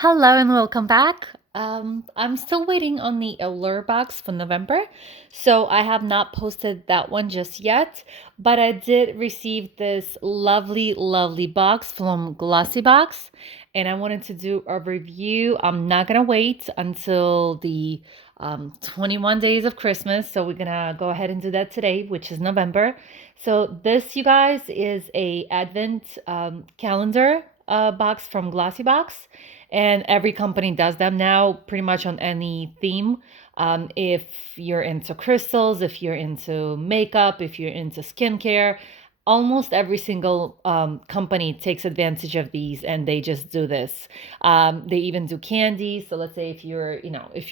Hello and welcome back. I'm still waiting on the Allure box for November, so I have not posted that one just yet, but I did receive this lovely, lovely box from GLOSSYBOX, and I wanted to do a review. I'm not gonna wait until the 21 days of Christmas, so we're gonna go ahead and do that today, which is November. So this, you guys, is a Advent calendar box from GLOSSYBOX, and every company does them now pretty much on any theme. If you're into crystals, if you're into makeup, if you're into skincare, almost every single company takes advantage of these, and they just do this. They even do candy. So let's say if you're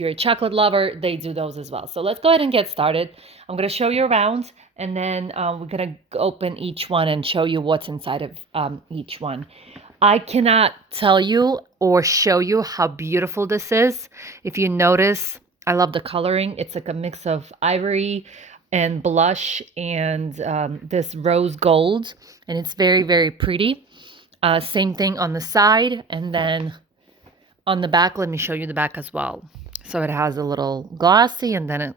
a chocolate lover, they do those as well. So let's go ahead and get started. I'm going to show you around, and then we're going to open each one and show you what's inside of each one. I cannot tell you or show you how beautiful this is. If you notice, I love the coloring. It's like a mix of ivory and blush and this rose gold, and it's very, very pretty. Same thing on the side, and then on the back, let me show you the back as well. So it has a little glossy, and then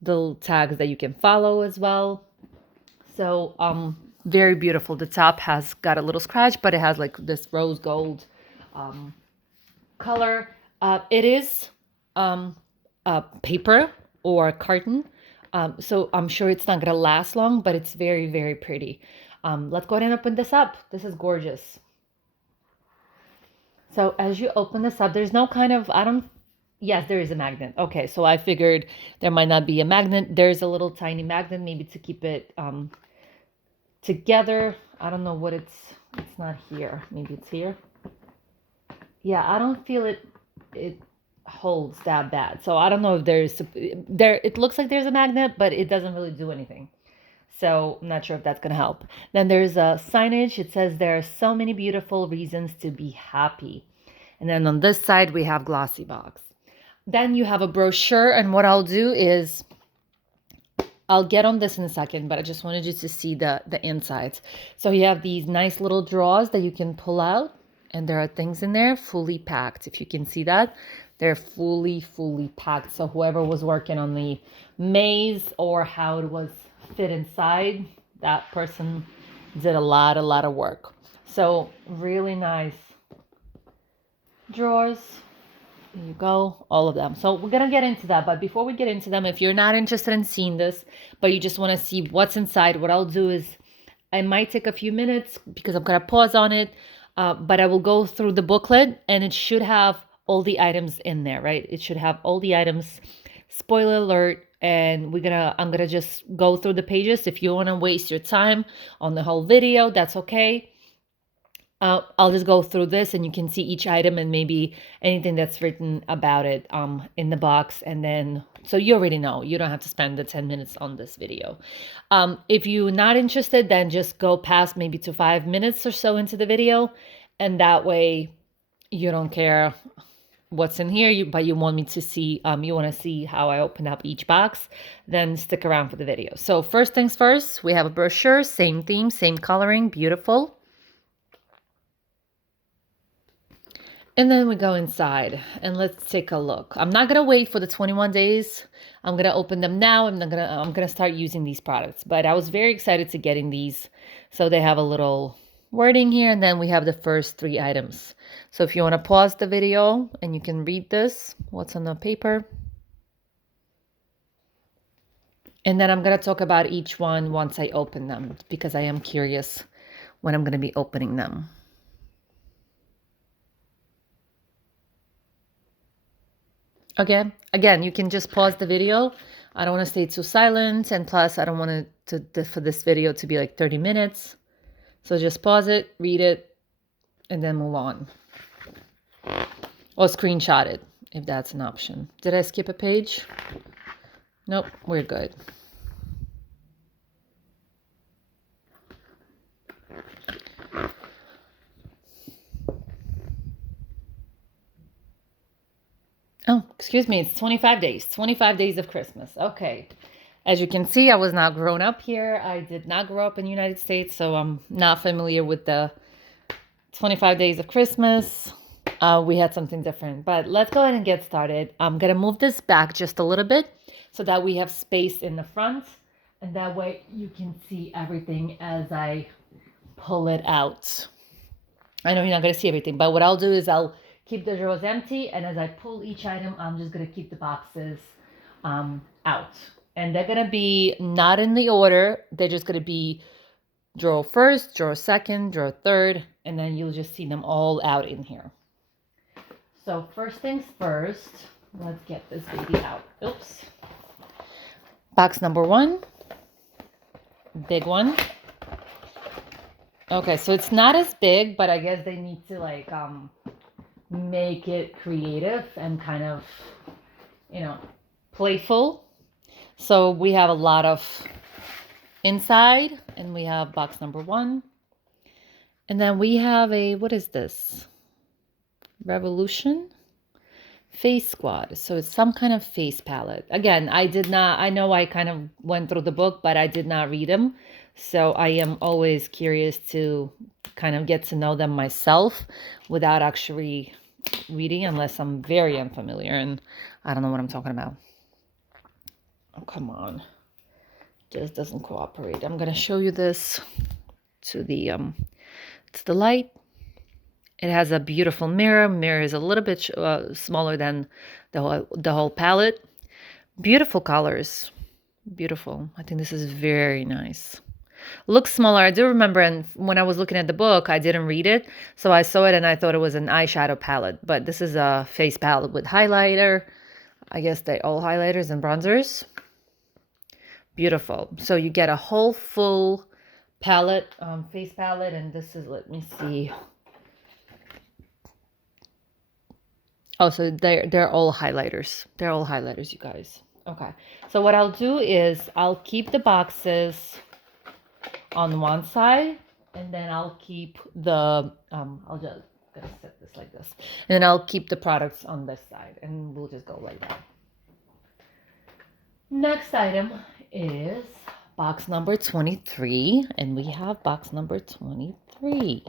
little tags that you can follow as well. So very beautiful. The top has got a little scratch, but it has like this rose gold color. It is paper or carton, so I'm sure it's not gonna last long, but it's very, very pretty. Let's go ahead and open this up. This is gorgeous. So as you open this up, there's no kind of, yes, there is a magnet. Okay, so I figured there might not be a magnet. There's a little tiny magnet, maybe to keep it together. I don't know what it's not here. Maybe it's here. Yeah, I don't feel it holds that bad. So I don't know if it looks like there's a magnet, but it doesn't really do anything. So I'm not sure if that's going to help. Then there's a signage. It says there are so many beautiful reasons to be happy. And then on this side, we have GLOSSYBOX. Then you have a brochure. And what I'll do is I'll get on this in a second, but I just wanted you to see the insides. So you have these nice little drawers that you can pull out, and there are things in there fully packed. If you can see that, they're fully packed. So whoever was working on the maze or how it was fit inside, that person did a lot of work. So really nice drawers. There you go, all of them. So we're gonna get into that, but before we get into them, if you're not interested in seeing this, but you just want to see what's inside, what I'll do is I might take a few minutes because I'm gonna pause on it, but I will go through the booklet, and it should have all the items in there, right? It should have all the items. Spoiler alert. And I'm gonna just go through the pages. If you want to waste your time on the whole video, that's okay. I'll just go through this, and you can see each item and maybe anything that's written about it in the box. And then, so you already know, you don't have to spend the 10 minutes on this video. If you're not interested, then just go past maybe to 5 minutes or so into the video. And that way you don't care what's in here, but you want me to see, you want to see how I open up each box, then stick around for the video. So first things first, we have a brochure, same theme, same coloring, beautiful. And then we go inside and let's take a look. I'm not gonna wait for the 21 days. I'm gonna open them now. I'm gonna start using these products. But I was very excited to getting these. So they have a little wording here, and then we have the first 3 items. So if you want to pause the video and you can read this, what's on the paper. And then I'm gonna talk about each one once I open them, because I am curious when I'm gonna be opening them. Okay, again, you can just pause the video. I don't want to stay too silent, and plus I don't want for this video to be like 30 minutes. So just pause it, read it, and then move on. Or screenshot it, if that's an option. Did I skip a page? Nope, we're good. Oh, excuse me, it's 25 days. 25 days of Christmas. Okay. As you can see, I was not grown up here. I did not grow up in the United States, so I'm not familiar with the 25 days of Christmas. we had something different. But let's go ahead and get started. I'm gonna move this back just a little bit so that we have space in the front, and that way you can see everything as I pull it out. I know you're not gonna see everything, but what I'll do is I'll keep the drawers empty, and as I pull each item, I'm just gonna keep the boxes out. And they're gonna be not in the order, they're just gonna be drawer first, drawer second, drawer third, and then you'll just see them all out in here. So first things first, let's get this baby out. Oops. Box number 1, big one. Okay, so it's not as big, but I guess they need to like make it creative and kind of, playful. So we have a lot of inside, and we have box number 1. And then we have a, what is this? Revolution Face Squad. So it's some kind of face palette. Again, I know I kind of went through the book, but I did not read them. So I am always curious to kind of get to know them myself without actually reading, unless I'm very unfamiliar and I don't know what I'm talking about. Oh, come on. Just doesn't cooperate. I'm going to show you this to the light. It has a beautiful mirror. Mirror is a little bit smaller than the whole palette. Beautiful colors. Beautiful. I think this is very nice. Looks smaller. I do remember, and when I was looking at the book, I didn't read it. So I saw it and I thought it was an eyeshadow palette. But this is a face palette with highlighter. I guess they're all highlighters and bronzers. Beautiful. So you get a whole full palette, face palette. And this is, let me see. Oh, so they're all highlighters. They're all highlighters, you guys. Okay. So what I'll do is I'll keep the boxes on one side, and then I'll keep the I'll just gonna set this like this, and then I'll keep the products on this side, and we'll just go like that. Next item is box number 23, and we have box number 23.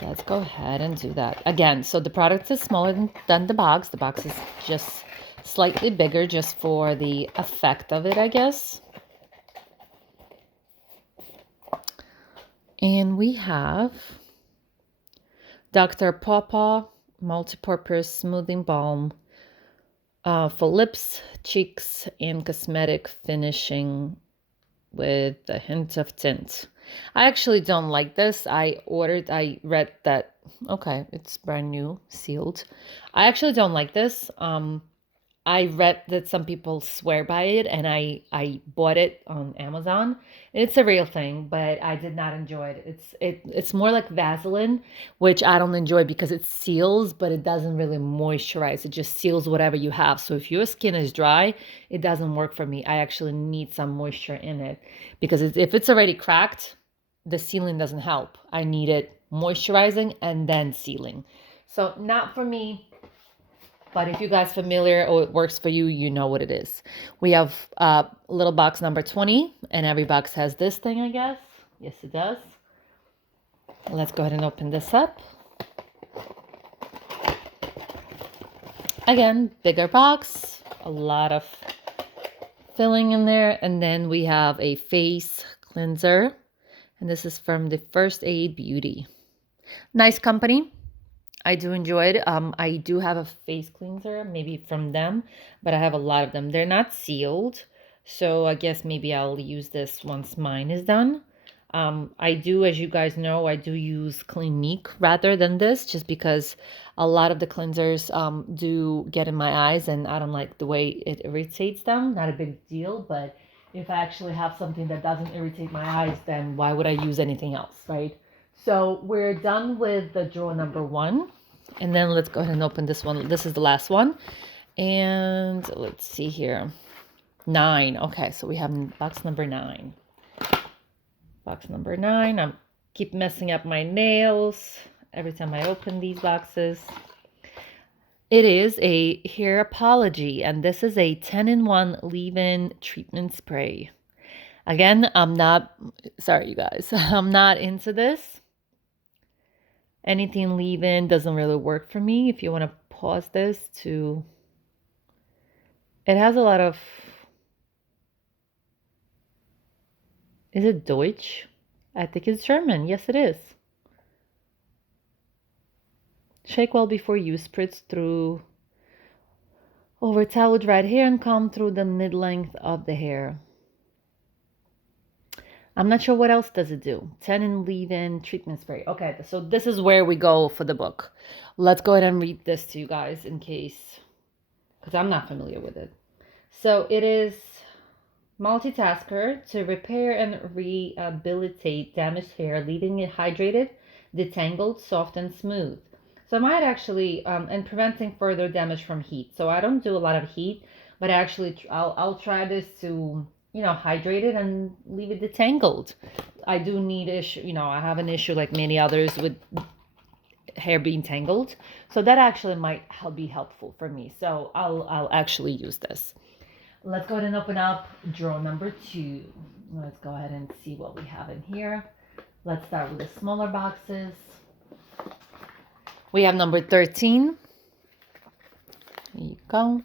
Let's go ahead and do that again. So the product is smaller than the box. The box is just slightly bigger, just for the effect of it, I guess. And we have Dr. Pawpaw Multipurpose Smoothing Balm for lips, cheeks, and cosmetic finishing with a hint of tint. I actually don't like this. I read that, okay, it's brand new, sealed. I actually don't like this. I read that some people swear by it, and I bought it on Amazon. And it's a real thing, but I did not enjoy it. It's more like Vaseline, which I don't enjoy because it seals, but it doesn't really moisturize. It just seals whatever you have. So if your skin is dry, it doesn't work for me. I actually need some moisture in it, because if it's already cracked, the sealing doesn't help. I need it moisturizing and then sealing. So not for me. But if you guys familiar or it works for you, you know what it is. We have little box number 20, and every box has this thing, I guess. Yes, it does. Let's go ahead and open this up. Again, bigger box, a lot of filling in there. And then we have a face cleanser, and this is from the First Aid Beauty. Nice company. I do enjoy it. I do have a face cleanser, maybe from them, but I have a lot of them. They're not sealed, so I guess maybe I'll use this once mine is done. I do, as you guys know, I do use Clinique rather than this, just because a lot of the cleansers do get in my eyes, and I don't like the way it irritates them. Not a big deal, but if I actually have something that doesn't irritate my eyes, then why would I use anything else, right? So we're done with the drawer number 1. And then let's go ahead and open this one. This is the last one. And let's see here. 9. Okay, so we have box number 9. Box number 9. I keep messing up my nails every time I open these boxes. It is a hair apology, and this is a 10-in-1 leave-in treatment spray. Again, sorry you guys, I'm not into this. Anything leave-in doesn't really work for me. If you want to pause this to, it has a lot of, is it Deutsch? I think it's German. Yes, it is. Shake well before use. Spritz through over towel with dried hair and comb through the mid-length of the hair. I'm not sure what else does it do. Tannin leave-in treatment spray. Okay, so this is where we go for the book. Let's go ahead and read this to you guys in case, because I'm not familiar with it. So it is multitasker to repair and rehabilitate damaged hair, leaving it hydrated, detangled, soft, and smooth. So I might actually, and preventing further damage from heat. So I don't do a lot of heat, but actually I'll try this to, hydrate it and leave it detangled. I do need issue, I have an issue like many others with hair being tangled. So that actually might be helpful for me. So I'll actually use this. Let's go ahead and open up drawer number 2. Let's go ahead and see what we have in here. Let's start with the smaller boxes. We have number 13. There you go.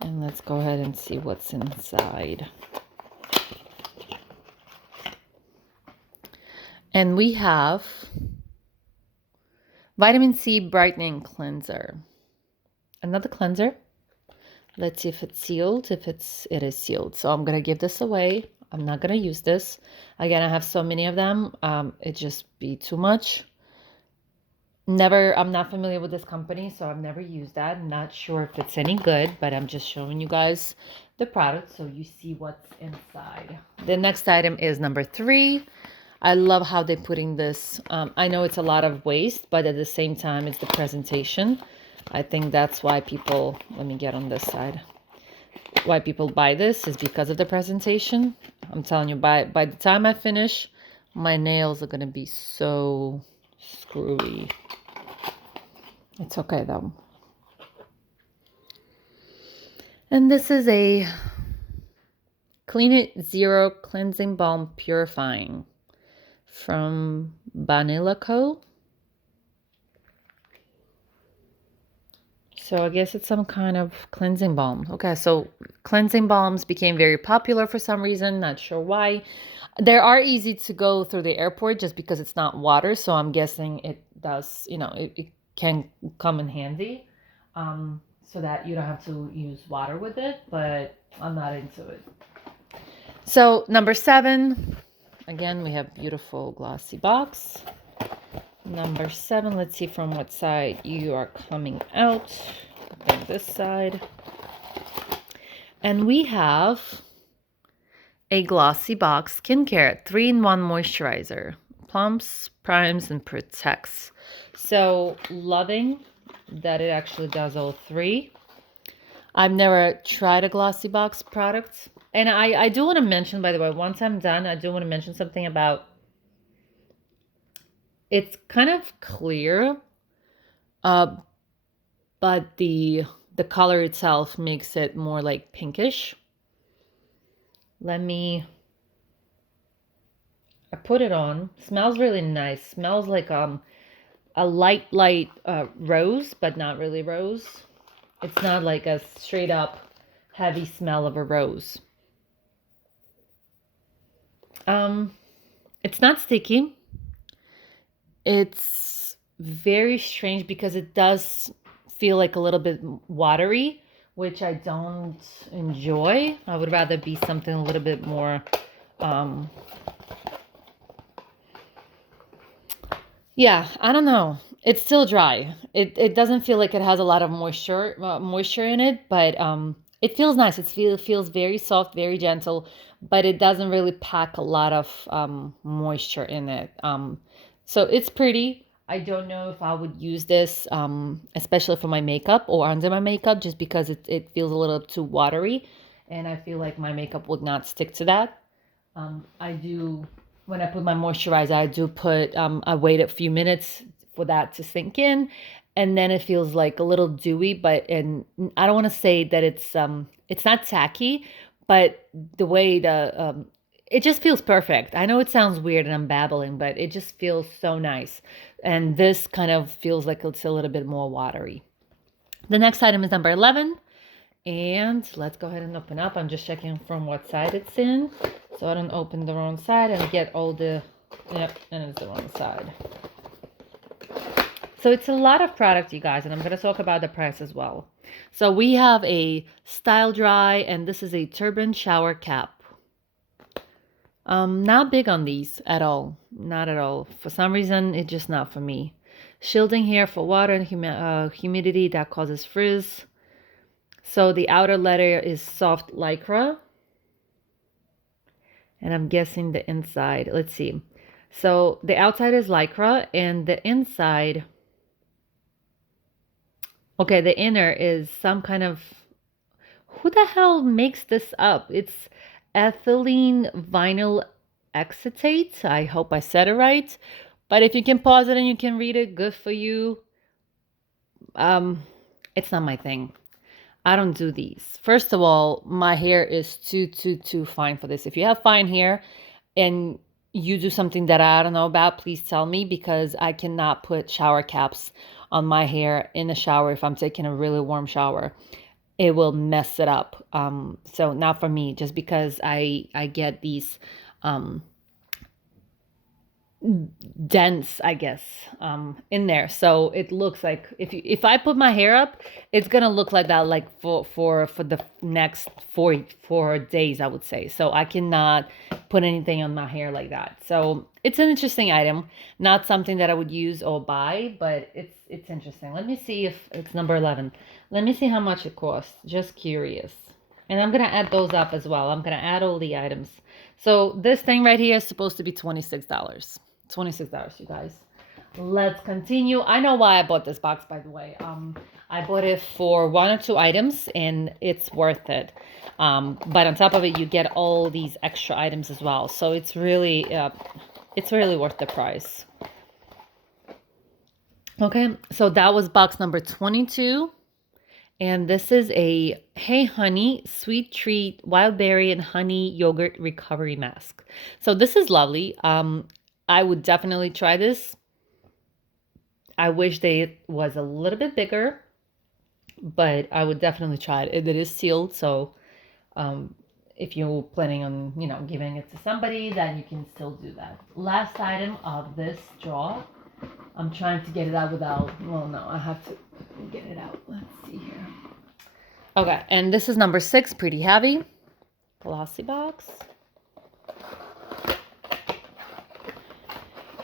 And let's go ahead and see what's inside. And we have Vitamin C Brightening Cleanser. Another cleanser. Let's see if it's sealed. It is sealed. So I'm going to give this away. I'm not going to use this. Again, I have so many of them. It just be too much. I'm not familiar with this company, so I've never used that. I'm not sure if it's any good, but I'm just showing you guys the product so you see what's inside. The next item is number 3. I love how they're putting this. I know it's a lot of waste, but at the same time, it's the presentation. I think that's why people, let me get on this side. Why people buy this is because of the presentation. I'm telling you, by the time I finish, my nails are going to be so screwy. It's okay though. And this is a Clean It Zero Cleansing Balm Purifying from Vanilla Co. So I guess it's some kind of cleansing balm. Okay, so cleansing balms became very popular for some reason. Not sure why. They are easy to go through the airport just because it's not water. So I'm guessing it does, it can come in handy so that you don't have to use water with it. But I'm not into it. So number 7, again, we have beautiful glossy box. Number 7, let's see from what side you are coming out. On this side. And we have a GLOSSYBOX Skincare 3-in-1 moisturizer. Plumps, primes, and protects. So loving that it actually does all 3. I've never tried a GLOSSYBOX product. And I do want to mention, by the way, once I'm done, I do want to mention something about it's kind of clear, but the color itself makes it more like pinkish. I put it on. Smells really nice. Smells like a light rose, but not really rose. It's not like a straight up heavy smell of a rose. It's not sticky. It's very strange because it does feel like a little bit watery, which I don't enjoy. I would rather be something a little bit more, yeah, I don't know. It's still dry. It doesn't feel like it has a lot of moisture in it, but it feels nice. It feels very soft, very gentle, but it doesn't really pack a lot of moisture in it. So it's pretty. I don't know if I would use this, especially for my makeup or under my makeup, just because it feels a little too watery. And I feel like my makeup would not stick to that. When I put my moisturizer, I do put, I wait a few minutes for that to sink in. And then it feels like a little dewy, and I don't want to say that it's not tacky, but the way it just feels perfect. I know it sounds weird and I'm babbling, but it just feels so nice. And this kind of feels like it's a little bit more watery. The next item is number 11. And let's go ahead and open up. I'm just checking from what side it's in, so I don't open the wrong side and get all the, yep, and it's the wrong side. So it's a lot of product, you guys, and I'm going to talk about the price as well. So we have a Style Dry, and this is a turban shower cap. Not big on these at all. Not at all. For some reason, it's just not for me. Shielding hair for water and humidity that causes frizz. So the outer layer is soft lycra. And I'm guessing the inside. Let's see. So the outside is lycra and the inside, okay, the inner is some kind of, who the hell makes this up? It's ethylene vinyl acetate. I hope I said it right. But if you can pause it and you can read it, good for you. It's not my thing. I don't do these. First of all, my hair is too fine for this. If you have fine hair and you do something that I don't know about, please tell me, because I cannot put shower caps on my hair in the shower if I'm taking a really warm shower. It will mess it up. So not for me, just because I get these dense, I guess, in there. So it looks like if I put my hair up, it's gonna look like that, like for the next four days, I would say. So I cannot put anything on my hair like that. So it's an interesting item, not something that I would use or buy, but it's interesting. Let me see if it's number 11. Let me see how much it costs. Just curious. And I'm gonna add those up as well. I'm gonna add all the items. So this thing right here is supposed to be $26. $26, you guys. Let's continue. I know why I bought this box, by the way. I bought it for 1 or 2 items, and it's worth it. But on top of it, you get all these extra items as well. So it's really worth the price. Okay, so that was box number 22. And this is a Hey Honey Sweet Treat Wild Berry and Honey Yogurt Recovery Mask. So this is lovely. I would definitely try this. I wish it was a little bit bigger, but I would definitely try it. It is sealed, so if you're planning on, giving it to somebody, then you can still do that. Last item of this drawer. I'm trying to get it out without, well, no, I have to get it out. Let's see here. Okay, and this is number 6, pretty heavy. GLOSSYBOX.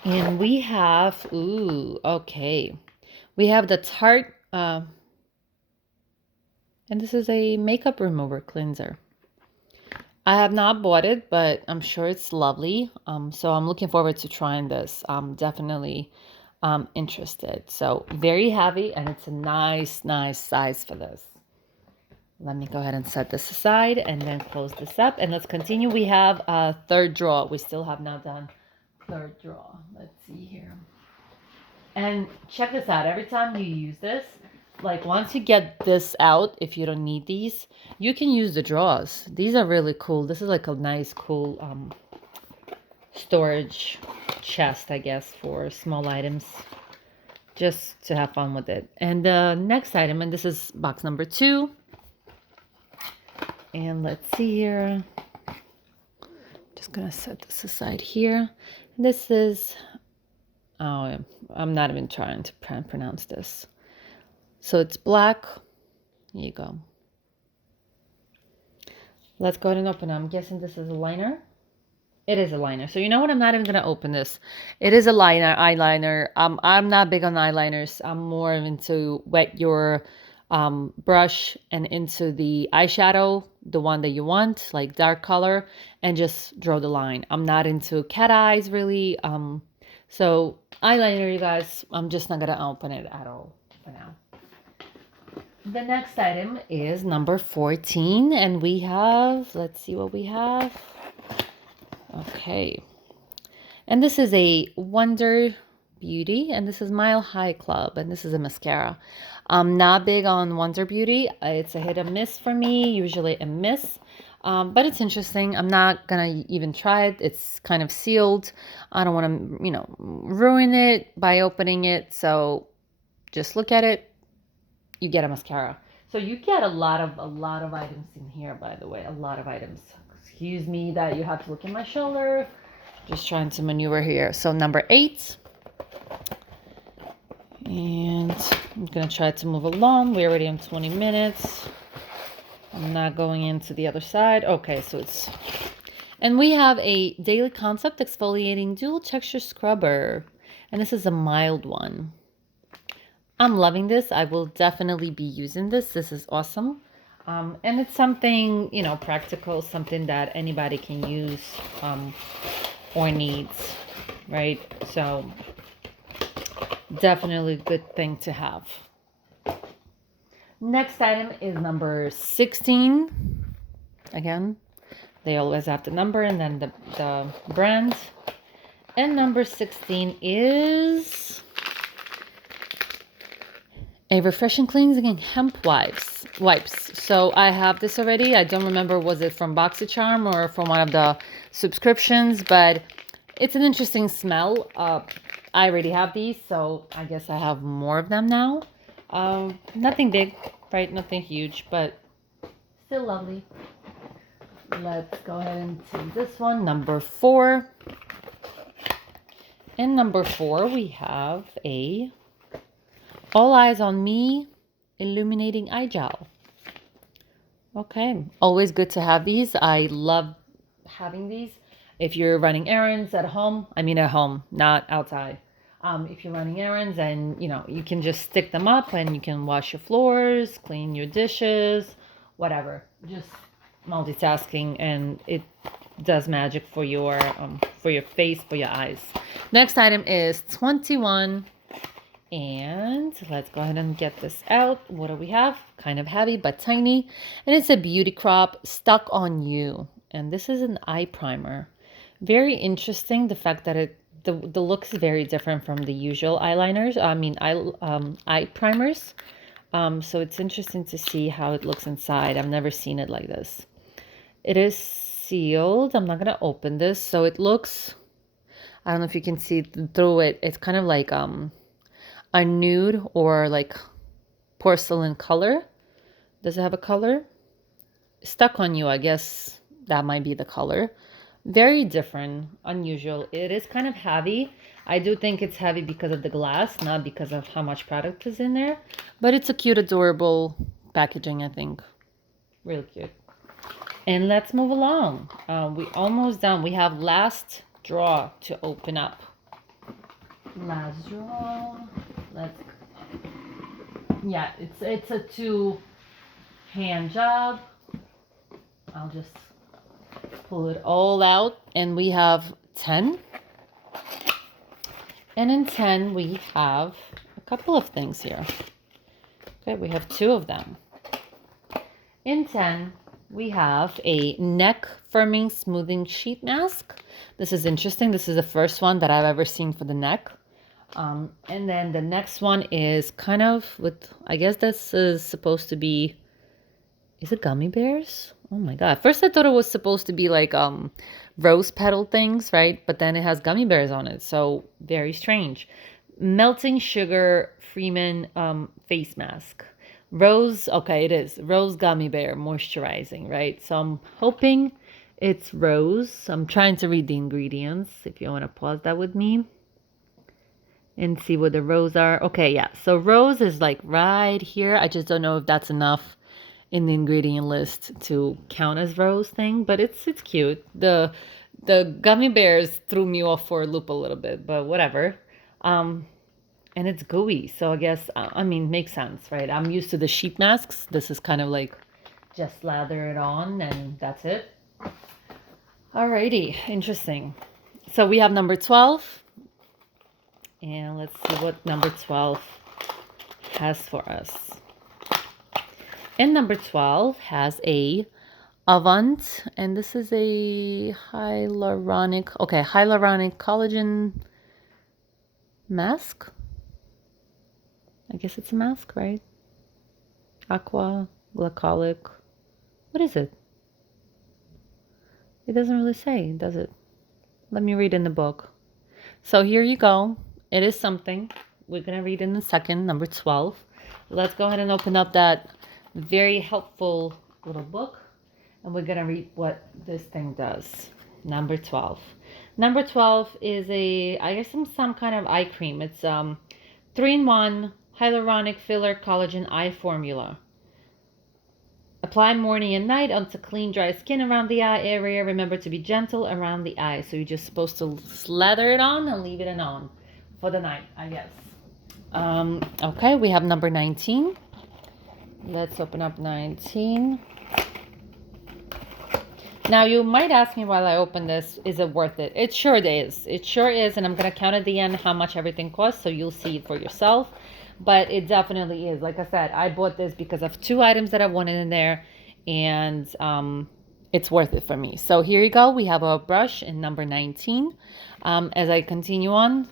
And we have, ooh, okay. We have the Tarte, and this is a makeup remover cleanser. I have not bought it, but I'm sure it's lovely. So I'm looking forward to trying this. I'm definitely interested. So very heavy, and it's a nice size for this. Let me go ahead and set this aside and then close this up. And let's continue. We have a third drawer. We still have not done third drawer. Let's see here. And check this out. Every time you use this, like once you get this out, if you don't need these, you can use the drawers. These are really cool. This is like a nice, cool storage chest, I guess, for small items. Just to have fun with it. And the next item, and this is box number 2. And let's see here. Just gonna set this aside here. This is, oh, I'm not even trying to pronounce this. So it's black. Here you go. Let's go ahead and open it. I'm guessing this is a liner. It is a liner. So you know what? I'm not even gonna open this. It is a eyeliner. I'm not big on eyeliners. I'm more into wet your brush and into the eyeshadow, the one that you want, like dark color, and just draw the line. I'm not into cat eyes really. So eyeliner, you guys, I'm just not gonna open it at all for now. The next item is number 14, and we have, let's see what we have. Okay, and this is a Wonder Beauty, and this is Mile High Club, and this is a mascara. I'm not big on Wonder Beauty. It's a hit or miss for me, usually a miss. But it's interesting. I'm not gonna even try it. It's kind of sealed. I don't want to, ruin it by opening it. So just look at it. You get a mascara. So you get a lot of items in here, by the way, a lot of items. Excuse me that you have to look at my shoulder. Just trying to maneuver here. So number 8. And I'm gonna try to move along. We're already on 20 minutes. I'm not going into the other side. Okay, so it's... And we have a Daily Concept Exfoliating Dual Texture Scrubber. And this is a mild one. I'm loving this. I will definitely be using this. This is awesome. And it's something, practical, something that anybody can use or needs, right? So definitely a good thing to have. Next item is number 16. Again, they always have the number and then the brand. And number 16 is a refreshing cleansing hemp wipes. So I have this already. I don't remember, was it from BoxyCharm or from one of the subscriptions, but it's an interesting smell. I already have these, so I guess I have more of them now. Nothing big, right? Nothing huge, but still lovely. Let's go ahead and see this one, number 4. And number 4, we have a All Eyes on Me Illuminating Eye Gel. Okay, always good to have these. I love having these. If you're running errands at home, not outside. If you're running errands and, you can just stick them up and you can wash your floors, clean your dishes, whatever. Just multitasking, and it does magic for your face, for your eyes. Next item is 21. And let's go ahead and get this out. What do we have? Kind of heavy, but tiny. And it's a Beauty Crop Stuck on You. And this is an eye primer. Very interesting, the fact that the look is very different from the usual eyeliners. Eye primers. So it's interesting to see how it looks inside. I've never seen it like this. It is sealed. I'm not gonna open this. So it looks, I don't know if you can see through it. It's kind of like a nude or like porcelain color. Does it have a color? Stuck on You, I guess that might be the color. Very different, unusual. It is kind of heavy. I do think it's heavy because of the glass, not because of how much product is in there. But it's a cute, adorable packaging, I think. Really cute. And let's move along. We're almost done. We have last drawer to open up. Last drawer. It's a 2-hand job. I'll just pull it all out, and we have 10. And in 10 we have a couple of things here. Okay, we have 2 of them. In 10 we have a neck firming smoothing sheet mask. This is interesting. This is the first one that I've ever seen for the neck. And then the next one is kind of with, I guess this is supposed to be, is it gummy bears? Oh my God. First I thought it was supposed to be like rose petal things, right? But then it has gummy bears on it. So very strange. Melting Sugar Freeman face mask. Rose, okay, it is. Rose gummy bear moisturizing, right? So I'm hoping it's rose. I'm trying to read the ingredients if you want to pause that with me and see what the rose are. Okay, yeah. So rose is like right here. I just don't know if that's enough in the ingredient list to count as rose thing, but it's cute. The gummy bears threw me off for a loop a little bit, but whatever. And it's gooey, so I guess makes sense, right? I'm used to the sheet masks. This is kind of like just lather it on and that's it. Alrighty, interesting. So we have number 12. And let's see what number 12 has for us. And number 12 has a Avant, and this is a hyaluronic collagen mask. I guess it's a mask, right? Aqua glycolic. What is it? It doesn't really say, does it? Let me read in the book. So here you go. It is something. We're going to read in a second, number 12. Let's go ahead and open up that very helpful little book. And we're going to read what this thing does. Number 12. Number 12 is I guess some kind of eye cream. It's 3-in-1 Hyaluronic Filler Collagen Eye Formula. Apply morning and night onto clean, dry skin around the eye area. Remember to be gentle around the eye. So you're just supposed to slather it on and leave it on for the night, I guess. Okay, we have number 19. Let's open up 19. Now, you might ask me while I open this, is it worth it? It sure is. It sure is, and I'm going to count at the end how much everything costs, so you'll see it for yourself. But it definitely is. Like I said, I bought this because of 2 items that I wanted in there, and it's worth it for me. So here you go. We have a brush in number 19. As I continue on,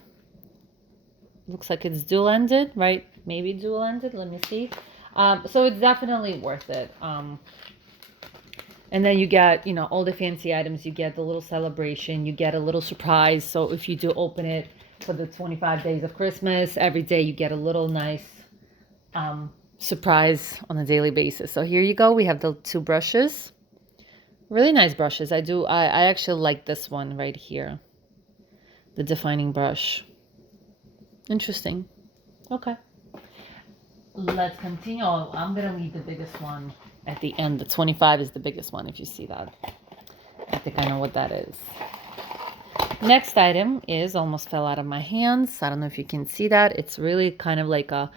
looks like it's dual-ended, right? Maybe dual-ended. Let me see. So it's definitely worth it. And then you get, all the fancy items. You get the little celebration. You get a little surprise. So if you do open it for the 25 days of Christmas, every day you get a little nice surprise on a daily basis. So here you go. We have the 2 brushes. Really nice brushes. I actually like this one right here. The defining brush. Interesting. Okay. Let's continue. I'm going to leave the biggest one at the end. The 25 is the biggest one, if you see that. I think I know what that is. Next item is, almost fell out of my hands. I don't know if you can see that. It's really kind of like a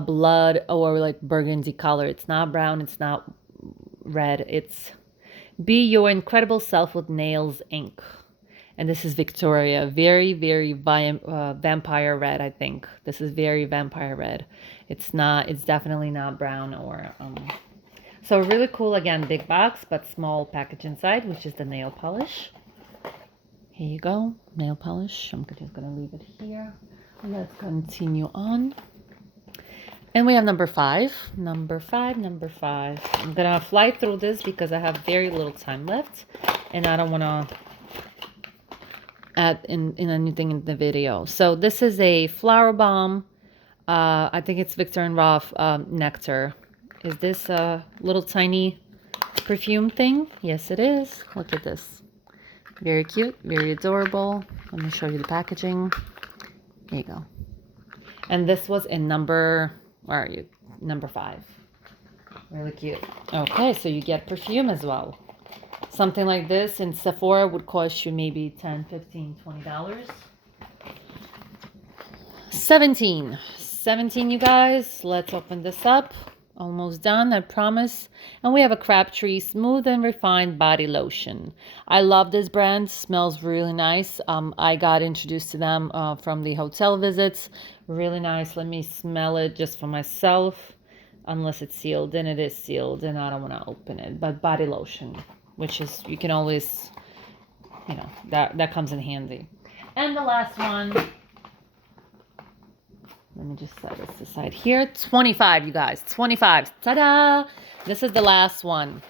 blood or like burgundy color. It's not brown. It's not red. It's Be Your Incredible Self with Nails ink. And this is Victoria. Very, very vampire red, I think. This is very vampire red. It's definitely not brown or... So really cool, again, big box, but small package inside, which is the nail polish. Here you go, nail polish. I'm just going to leave it here. Let's continue on. And we have number 5. Number 5. I'm going to fly through this because I have very little time left. And I don't want to add in anything in the video. So this is a flower balm. I think it's Victor and Rolf Nectar. Is this a little tiny perfume thing? Yes, it is. Look at this. Very cute, very adorable. Let me show you the packaging. Here you go. And this was in number 5. Really cute. Okay, so you get perfume as well. Something like this in Sephora would cost you maybe $10, $15, $20. 17, you guys. Let's open this up. Almost done, I promise. And we have a Crabtree Smooth and Refined Body Lotion. I love this brand. Smells really nice. I got introduced to them from the hotel visits. Really nice. Let me smell it just for myself. Unless it's sealed. And it is sealed. And I don't want to open it. But body lotion. Which is, you can always, that comes in handy. And the last one. Let me just set this aside here. 25, you guys. 25. Ta-da! This is the last one.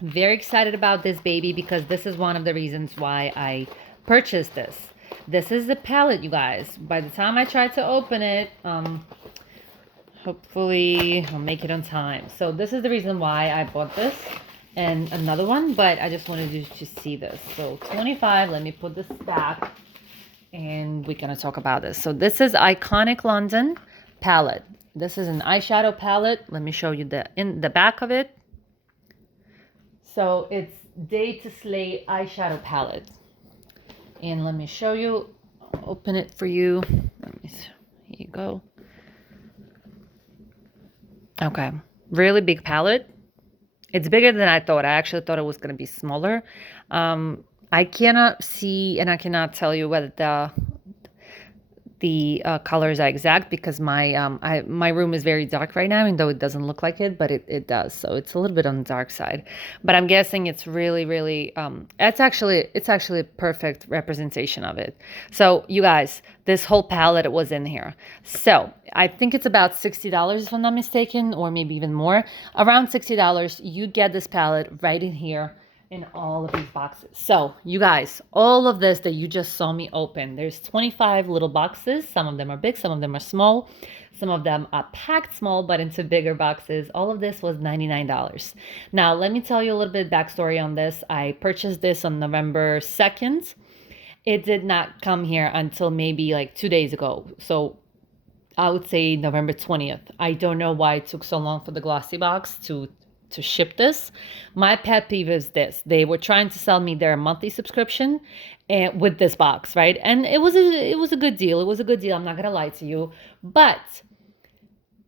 Very excited about this baby because this is one of the reasons why I purchased this. This is the palette, you guys. By the time I try to open it, hopefully I'll make it on time. So this is the reason why I bought this and another one, but I just wanted you to see this. So 25, let me put this back. And we're going to talk about this. So this is Iconic London palette. This is an eyeshadow palette. Let me show you in the back of it. So it's Day to Slay eyeshadow palette. And let me show you. I'll open it for you. Here you go. Okay. Really big palette. It's bigger than I thought. I actually thought it was going to be smaller. I cannot see and I cannot tell you whether the colors are exact because my room is very dark right now, even though it doesn't look like it, but it does. So it's a little bit on the dark side. But I'm guessing it's really, really, it's actually a perfect representation of it. So you guys, this whole palette was in here. So I think it's about $60 if I'm not mistaken, or maybe even more. Around $60, you get this palette right in here. in all of these boxes. So you guys, all of this that you just saw me open, there's 25 little boxes. Some of them are big, some of them are small. Some of them are packed small, but into bigger boxes. All of this was $99. Now, let me tell you a little bit backstory on this. I purchased this on November 2nd. It did not come here until maybe like 2 days ago. So I would say November 20th. I don't know why it took so long for the GLOSSYBOX to ship this. My pet peeve is this. They were trying to sell me their monthly subscription and with this box, right? And it was a good deal. It was a good deal. I'm not going to lie to you. But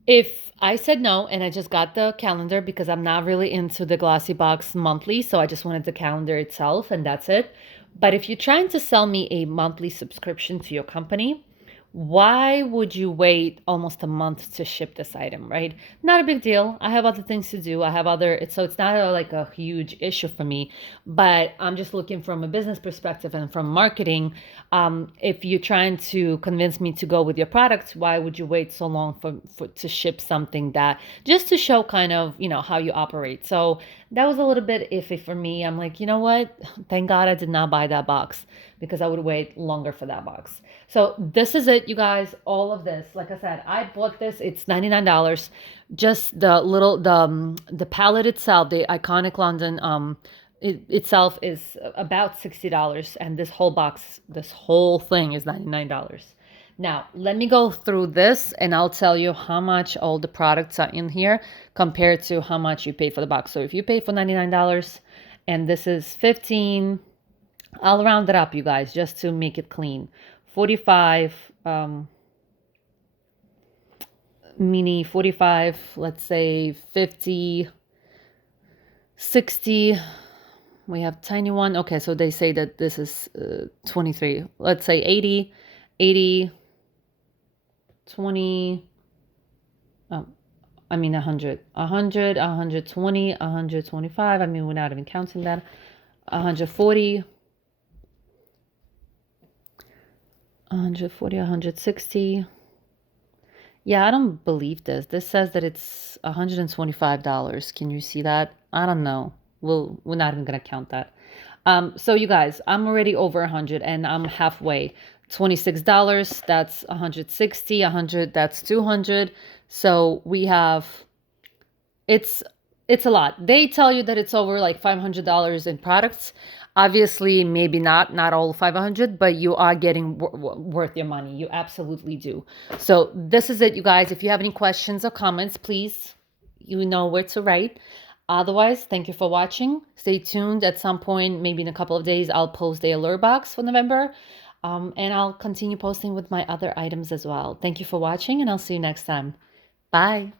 if I said no and I just got the calendar because I'm not really into the GLOSSYBOX monthly, so I just wanted the calendar itself and that's it. But if you're trying to sell me a monthly subscription to your company, why would you wait almost a month to ship this item, right? Not a big deal. I have other things to do. I have so it's not like a huge issue for me, but I'm just looking from a business perspective and from marketing. If you're trying to convince me to go with your product, why would you wait so long to ship something that just to show kind of, how you operate? So that was a little bit iffy for me. I'm like, you know what? Thank God I did not buy that box because I would wait longer for that box. So this is it, you guys. All of this, like I said, I bought this. It's $99. Just the palette itself, the Iconic London itself is about $60, and this whole box, this whole thing is $99. Now, let me go through this and I'll tell you how much all the products are in here compared to how much you paid for the box. So if you pay for $99 and this is $15, I'll round it up, you guys, just to make it clean. 45, mini 45, let's say 50, 60. We have tiny one. Okay, so they say that this is 23. Let's say 80, 80, 20, 100, 100, 120, 125. I mean, we're not even counting that. 140, 140, 160. Yeah, I don't believe this. This says that it's $125. Can you see that? I don't know. We're not even gonna count that. So you guys, I'm already over 100 and I'm halfway. $26, that's 160, 100, that's 200. So we have, it's a lot. They tell you that it's over like $500 in products. Obviously, maybe not all 500, but you are getting worth your money. You absolutely do. So this is it, you guys. If you have any questions or comments, please, you know where to write. Otherwise, thank you for watching. Stay tuned. At some point, maybe in a couple of days, I'll post the alert box for November. And I'll continue posting with my other items as well. Thank you for watching, and I'll see you next time. Bye.